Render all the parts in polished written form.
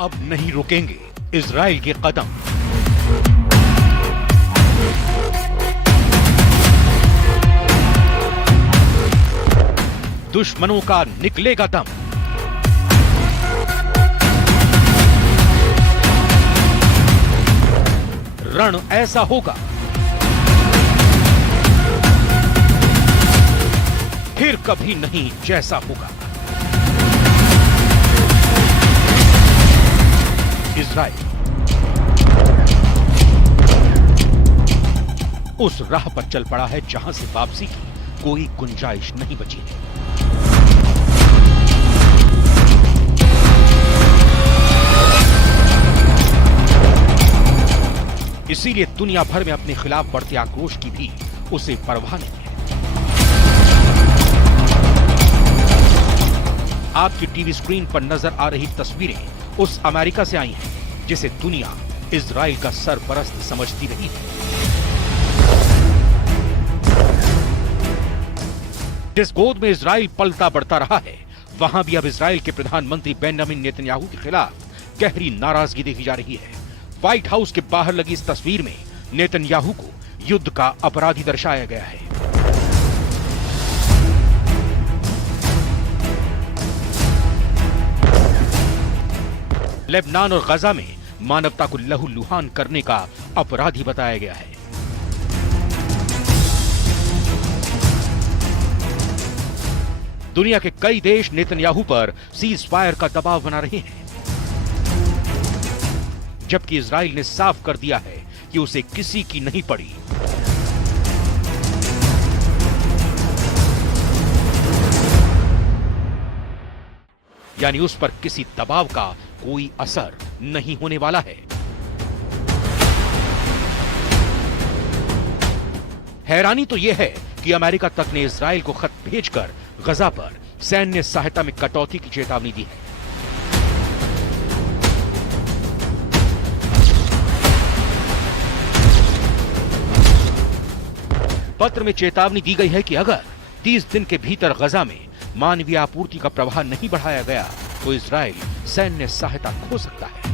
अब नहीं रुकेंगे इजराइल के कदम। दुश्मनों का निकलेगा दम। रण ऐसा होगा फिर कभी नहीं जैसा होगा। इजराइल उस राह पर चल पड़ा है जहां से वापसी की कोई गुंजाइश नहीं बची है। इसीलिए दुनिया भर में अपने खिलाफ बढ़ते आक्रोश की भी उसे परवाह नहीं है। आपकी टीवी स्क्रीन पर नजर आ रही तस्वीरें उस अमेरिका से आई हैं जिसे दुनिया इजराइल का सरपरस्त समझती रही है। जिस गोद में इजराइल पलता बढ़ता रहा है, वहां भी अब इजराइल के प्रधानमंत्री बेंजामिन नेतन्याहू के खिलाफ गहरी नाराजगी देखी जा रही है। व्हाइट हाउस के बाहर लगी इस तस्वीर में नेतन्याहू को युद्ध का अपराधी दर्शाया गया है। लेबनान और गजा में मानवता को लहूलुहान करने का अपराधी बताया गया है। दुनिया के कई देश नेतन्याहू पर सीज फायर का दबाव बना रहे हैं, जबकि इजराइल ने साफ कर दिया है कि उसे किसी की नहीं पड़ी। यानी उस पर किसी दबाव का कोई असर नहीं होने वाला है। हैरानी तो यह है कि अमेरिका तक ने इजराइल को खत भेजकर गजा पर सैन्य सहायता में कटौती की चेतावनी दी है। पत्र में चेतावनी दी गई है कि अगर 30 दिन के भीतर गजा में मानवीय आपूर्ति का प्रवाह नहीं बढ़ाया गया तो इजराइल सैन्य सहायता खो सकता है।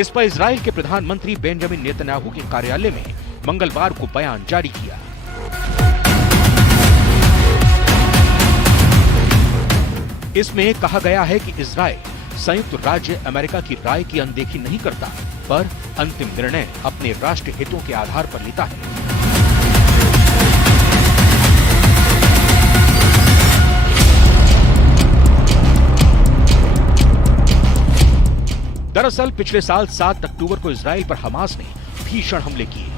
इस पर इजराइल के प्रधानमंत्री बेंजामिन नेतन्याहू के कार्यालय में मंगलवार को बयान जारी किया। इसमें कहा गया है कि इजराइल संयुक्त राज्य अमेरिका की राय की अनदेखी नहीं करता, पर अंतिम निर्णय अपने राष्ट्रीय हितों के आधार पर लेता है। दरअसल पिछले साल 7 अक्टूबर को इजराइल पर हमास ने भीषण हमले किए।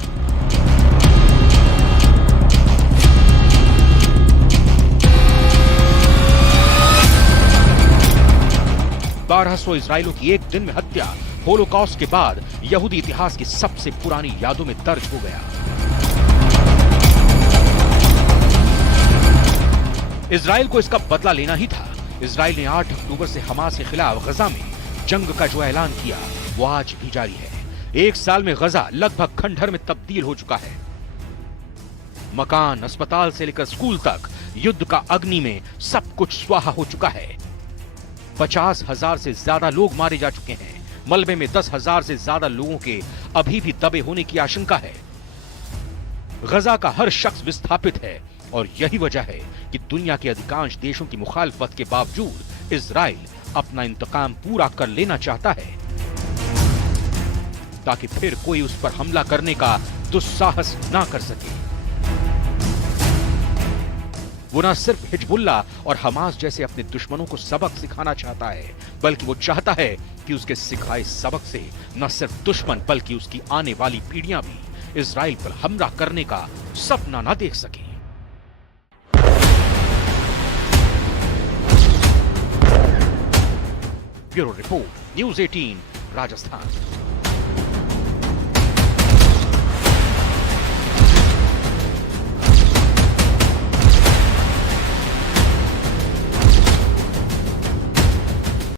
बारह सौ इजराइलों की एक दिन में हत्या होलोकॉस्ट के बाद यहूदी इतिहास की सबसे पुरानी यादों में दर्ज हो गया। इजराइल को इसका बदला लेना ही था। इजराइल ने 8 अक्टूबर से हमास के खिलाफ गजा में जंग का जो ऐलान किया वो आज भी जारी है। एक साल में गजा लगभग खंडहर में तब्दील हो चुका है। मकान, अस्पताल से लेकर स्कूल तक युद्ध का अग्नि में सब कुछ स्वाहा हो चुका है। 50,000 से ज्यादा लोग मारे जा चुके हैं। मलबे में 10,000 से ज्यादा लोगों के अभी भी दबे होने की आशंका है। गजा का हर शख्स विस्थापित है और यही वजह है कि दुनिया के अधिकांश देशों की मुखालफत के बावजूद इजराइल अपना इंतकाम पूरा कर लेना चाहता है, ताकि फिर कोई उस पर हमला करने का दुस्साहस ना कर सके। वो न सिर्फ हिजबुल्लाह और हमास जैसे अपने दुश्मनों को सबक सिखाना चाहता है, बल्कि वो चाहता है कि उसके सिखाए सबक से न सिर्फ दुश्मन बल्कि उसकी आने वाली पीढ़ियां भी इजराइल पर हमला करने का सपना न देख सके। Bureau report, news 18, Rajasthan.